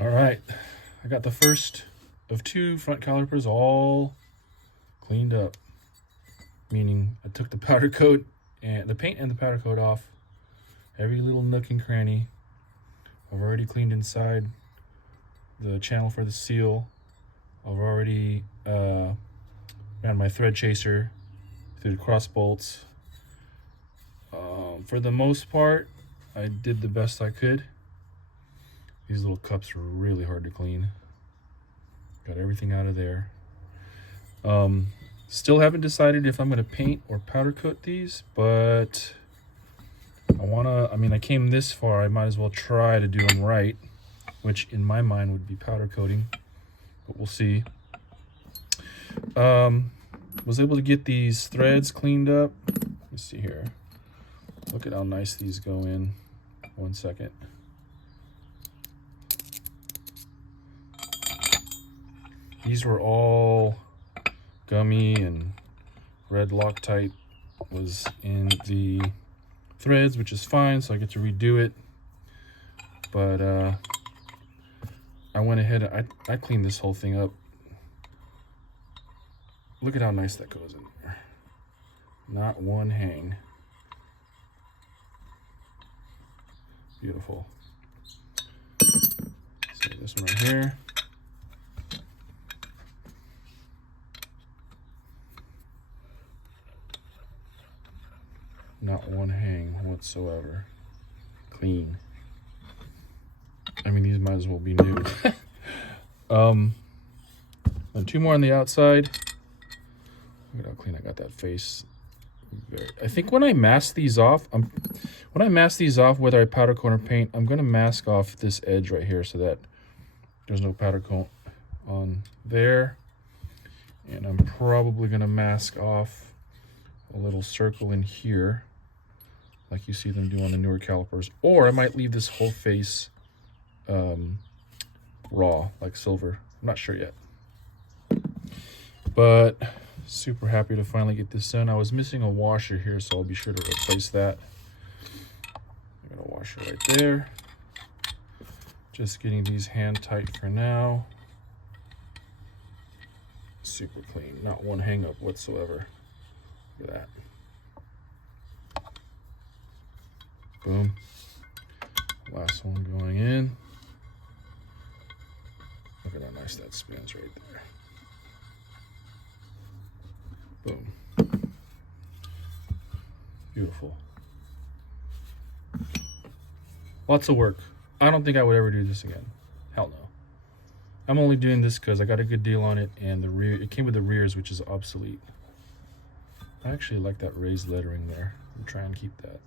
All right, I got the first of 2 front calipers all cleaned up, meaning I took the powder coat and the paint and the powder coat off, every little nook and cranny. I've already cleaned inside the channel for the seal. I've already ran my thread chaser through the cross bolts. For the most part, I did the best I could. These little cups are really hard to clean. Got everything out of there. Still haven't decided if I'm going to paint or powder coat these, but I mean, I came this far, I might as well try to do them right, which in my mind would be powder coating, but we'll see. Was able to get these threads cleaned up. Let's see here. Look at how nice these go in. 1 second. These were all gummy and red Loctite was in the threads, which is fine, so I get to redo it. But I went ahead and I cleaned this whole thing up. Look at how nice that goes in there. Not one hang. Beautiful. So this one right here. Not one hang whatsoever. Clean. I mean, these might as well be new. And 2 more on the outside. Look at how clean I got that face. I think when I mask these off, whether I powder coat or paint, I'm going to mask off this edge right here so that there's no powder coat on there. And I'm probably going to mask off a little circle in here, like you see them do on the newer calipers. Or I might leave this whole face raw, like silver. I'm not sure yet. But super happy to finally get this done. I was missing a washer here, so I'll be sure to replace that. I got a washer right there. Just getting these hand tight for now. Super clean, not one hang up whatsoever. Look at that. Boom. Last one going in. Look at how nice that spins right there. Boom. Beautiful. Lots of work. I don't think I would ever do this again. Hell no. I'm only doing this because I got a good deal on it, and the rear, it came with the rears, which is obsolete. I actually like that raised lettering there. I'll try and keep that.